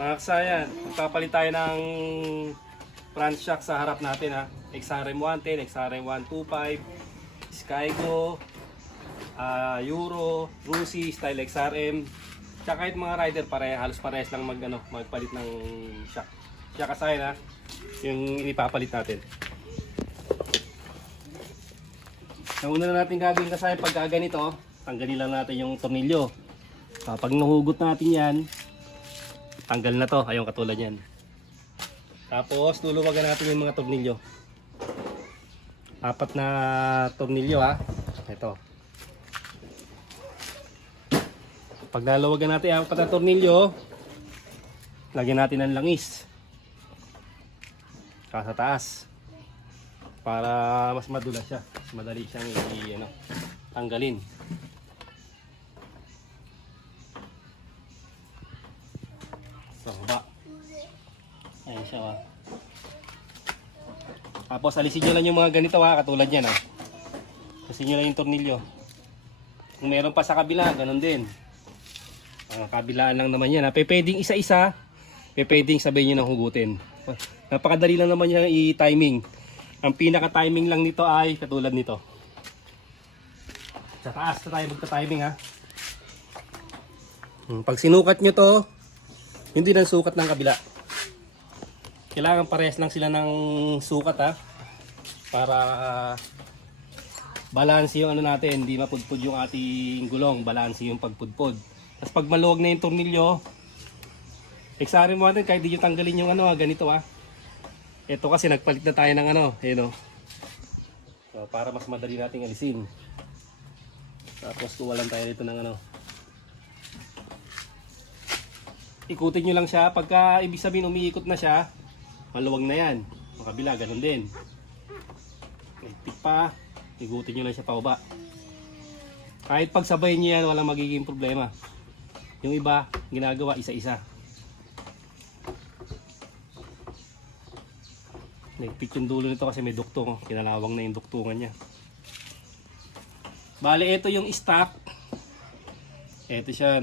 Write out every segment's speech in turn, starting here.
Mga kasayan, magpapalit tayo ng front shock sa harap natin ha. XRM 110, XRM 125, Skygo, Euro, Rusi, Style XRM. Tsaka kahit mga rider halos parehas lang magpalit ng shock. Kaya kasayan ha, yung inipapalit natin. Nauna na natin gagawin kasayan pag ganito, tanggalin lang natin yung tornilyo. Pag nahugot natin yan, tanggal na to, ayun katulad yan. Tapos luluwagan natin yung mga tornilyo. 4 na tornilyo ha. Ito. Pag nalawagan natin ang 4 na tornilyo, lagyan natin ng langis. Sa taas. Para mas madulas siya. Mas madali siyang tanggalin. So, baba. Ayan siya ha. Tapos alisin nyo lang yung mga ganito ha, katulad yan ha. Alisin nyo lang yung tornilyo. Kung meron pa sa kabila, ganun din. Kabilaan lang naman yan ha. Pwedeng isa-isa, pwedeng sabihin nyo ng hugutin. Napakadali lang naman yan i-timing. Ang pinaka-timing lang nito ay katulad nito. Sa taas na tayo magta-timing ha. Pag sinukat nyo to, hindi ng sukat ng kabila. Kailangan parehas lang sila ng sukat ha. Para balance yung natin, hindi mapudpud yung ating gulong, balance yung pagpudpud. Tapos pag maluwag na yung tornilyo, XRM mo natin kahit di nyo tanggalin yung ganito ha. Ito kasi nagpalit na tayo ng so, para mas madali nating alisin. Tapos tuwalan tayo dito ng ikutin nyo lang siya. Pagka ibig sabihin umiikot na siya, maluwag na yan. Ang kabila, ganun din. Tigtik pa, ikutin nyo lang siya pababa. Kahit pagsabay nyo yan, walang magiging problema. Yung iba, ginagawa isa-isa. Nagpit yung dulo nito kasi may duktong. Kinalawang na yung duktungan niya. Bale, ito yung stock. Ito siya,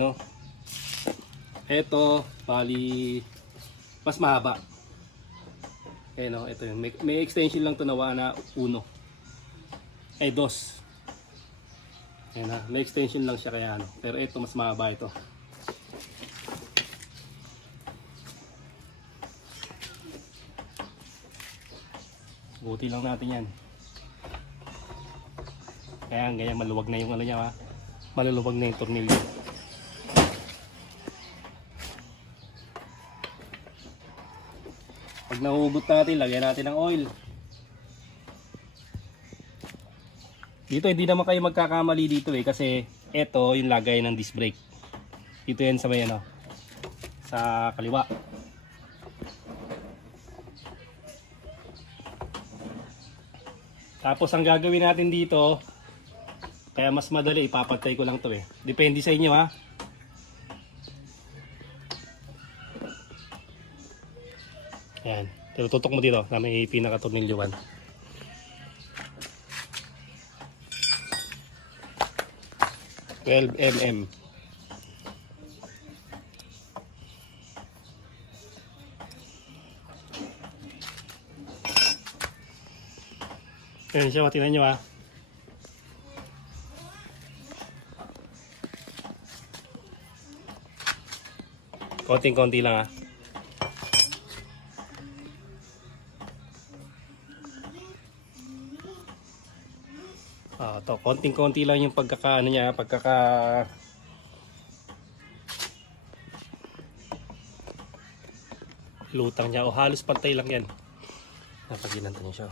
Ito, bali, mas mahaba. Ito yun. May extension lang to na 1. Ay, 2. Ayan ha. May extension lang siya kaya Pero ito, mas mahaba ito. Buti lang natin yan. Kaya ganyan, maluwag na yung niya ha. Maluluwag na yung tornilyo. Pag nahugot natin, lagyan natin ng oil. Dito hindi naman kayo magkakamali dito kasi ito yung lagay ng disc brake. Dito yan sa may sa kaliwa. Tapos ang gagawin natin dito, kaya mas madali, ipapatay ko lang to Depende sa inyo ha. Ayan, tututok mo dito na may pinaka-tornilyoan. mm. Ayan siya, tingnan nyo ha. Konting-konti lang ha. To konting-konti lang yung niya, lutang niya o halos pantay lang yan. Napaginanta niya siya.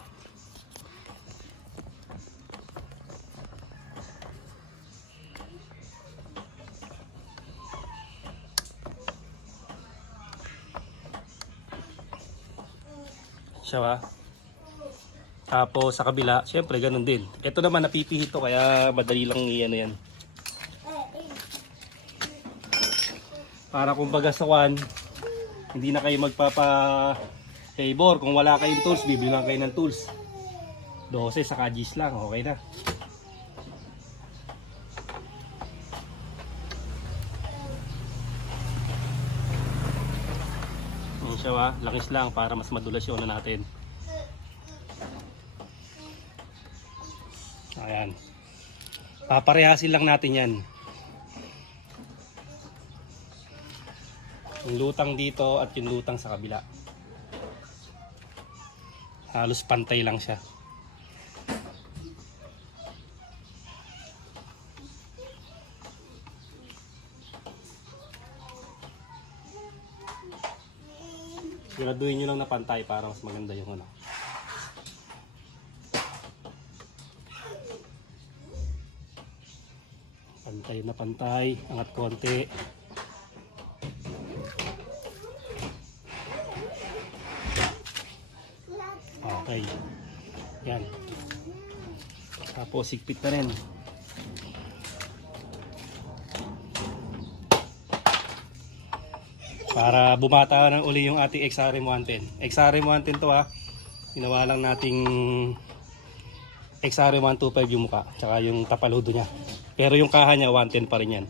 Siya Tapos sa kabila, syempre ganun din. Ito naman napipihit to kaya madali lang yan. Para kumbaga sa hindi na kayo magpapa-favor. Kung wala kayong tools, bibili lang kayo ng tools. 12 saka G's lang, okay na. Yan siya ha, langis lang para mas madulas yung ano natin. Ayan. Paparehasin lang natin yan. Yung lutang dito at yung lutang sa kabila. Halos pantay lang siya. Siguraduhin nyo lang na pantay para mas maganda yung ano. Pantay na pantay, angat konti. Okay. Yan. Tapos sigpit na rin. Para bumata ng uli yung ating XRM110. XRM110 to ha. Ginawa lang nating XRM125 yung muka. Tsaka yung tapaludo niya. Pero yung kaha niya 110 pa rin yan.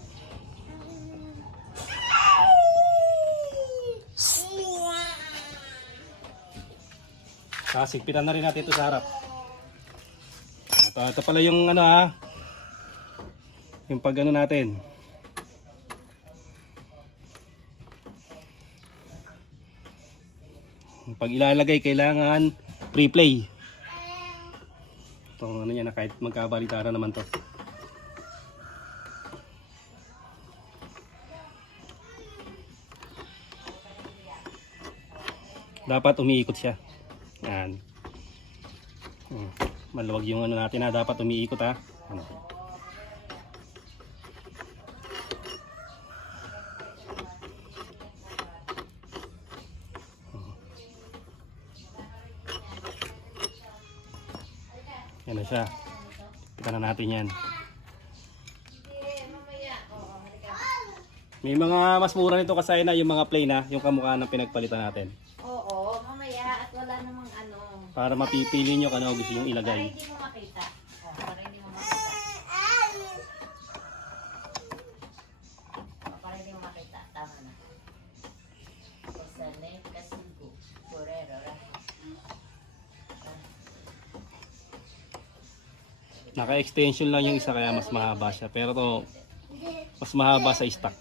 Sigpitan na rin natin ito sa harap. Ito pala yung ano ha. Yung pag ano natin. Pag ilalagay kailangan pre-play. Itong ano niya na kahit magkabalitaran naman to. Dapat umiikot siya. Yan. Maluwag yung ano natin na dapat umiikot ha. Ano. Yan na siya. Kita na natin yan. May mga mas mura nito kasi na yung mga plain na, yung kamukha ng pinagpalitan natin. Oo, mamaya at wala namang ano. Para mapipili nyo kung ano gusto nyo Para ilagay. hindi mo makita. Oh, para hindi mo makita. Oh, para hindi mo makita. Tama na. Osane Kasibu. Porero. Naka-extension lang yung isa kaya mas mahaba siya. Pero to, mas mahaba sa stock.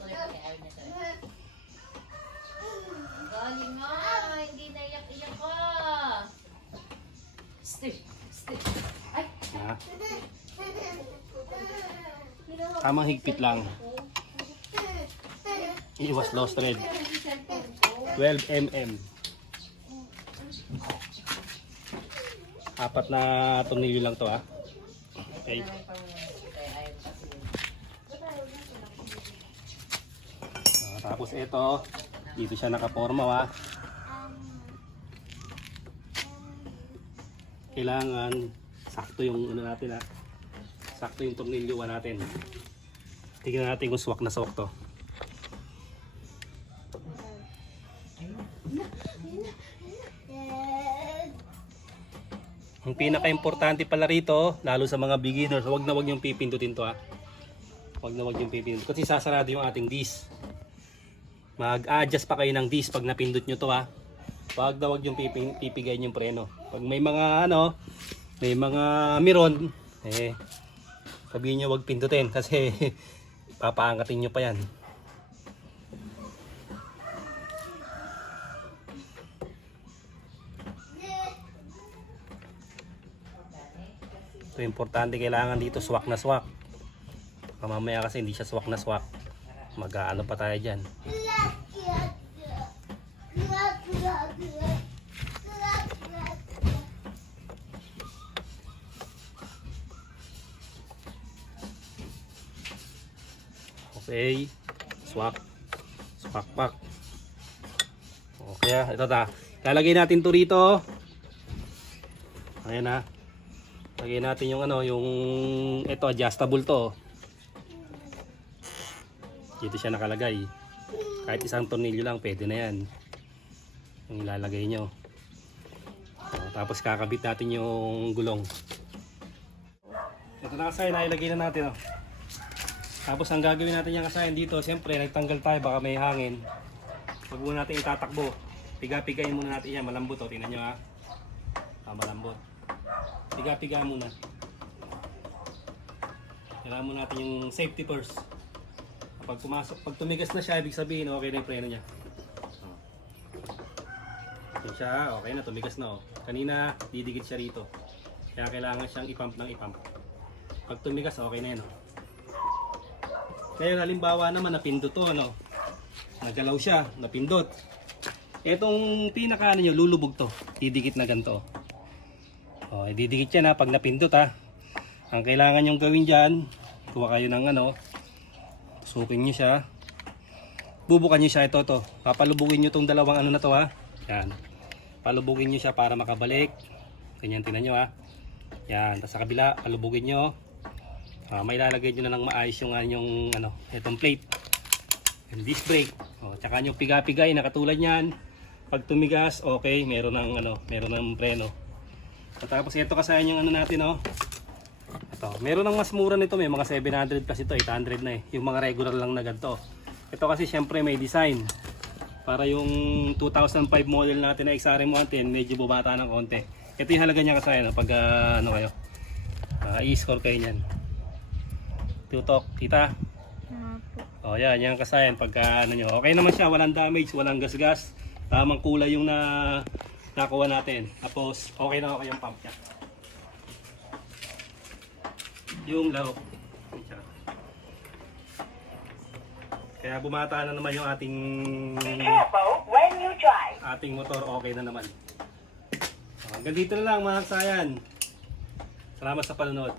Galing nga. Hindi naiyak-iyak ka. Stay. Ay. Ha? Tamang higpit lang. Iwas lost thread. 12mm. Apat na tornilyo lang to ha. Okay. Tapos ito, dito siya nakaporma ha. Kailangan sakto yung ano natin ha. Sakto yung tornilyo natin. Tingnan natin kung swak na swak to. Ang pinaka-importante pala rito, lalo sa mga beginners, wag na wag yung pipindutin to ha. Wag na wag yung pipindutin kasi sasarado yung ating disc. Mag-adjust pa kayo ng disc pag napindot nyo to ha. Wag na wag yung pipigayin yung preno. Pag may mga ano, may mga miron, sabihin nyo wag pindutin kasi papaangatin nyo pa yan. Ito importante, kailangan dito swak na swak. Mamaya kasi hindi siya swak na swak. Mag-aano pa tayo dyan. Okay. Swak. Swak pak. Okay, ito ta. Lalagay natin to rito. Ayan ha. Lagay natin yung ano, yung ito adjustable to. Dito siya nakalagay. Kahit isang tornilyo lang pwede na yan. Yung ilalagay nyo. Tapos kakabit natin yung gulong. Ito na kasayan, nailagay na natin. Tapos ang gagawin natin yung kasayan dito, siyempre nagtanggal tayo baka may hangin. Pag muna natin itatakbo, Piga-pigayin muna natin yan. Malambot o. Tingnan nyo ha. Malambot. Piga-piga muna. Kailangan muna natin yung safety first. Pag pumasok, pag tumigas na siya, ibig sabihin okay na yung preno niya. Yun siya, okay na, tumigas na. Kanina, didikit siya rito. Kaya kailangan siyang ipump ng ipump. Pag tumigas, okay na yun. Ngayon, halimbawa naman, napindot to, nagalaw siya, napindot. Etong pinaka nyo, lulubog to. Didikit na ganito. Didikit yan ha, pag napindot ha. Ang kailangan nyong gawin dyan, kuha kayo ng susukin nyo siya. Bubukan nyo siya, ito. Papalubugin nyo tong dalawang na to ha. Yan. Palubugin nyo siya para makabalik. Ganyan, tinan nyo ha. Yan, tapos sa kabila, palubugin nyo. May lalagay nyo na ng maayos yung itong plate. And disc brake. Tsaka nyo piga-pigay na katulad yan. Pag tumigas, okay, meron ng preno. Tapos ito kasayan yung natin Ito, meron ng mas mura nito, may mga 700 kasi ito, 800 na eh. Yung mga regular lang na ganito. Ito kasi syempre may design. Para yung 2005 model natin na XRM110, medyo bubata ng konti. Ito yung halaga niya kasayan pag kayo. I-score kayo niyan. Tutok, kita. Yan, yan kasayan pagka nyo. Okay naman siya, walang damage, walang gasgas. Tamang kulay yung nakuha natin. Tapos okay na okay yung pump niya. Yung laro. Kaya bumata na naman yung ating motor, okay na naman. Hanggang dito na lang mga kasayan. Salamat sa panonood.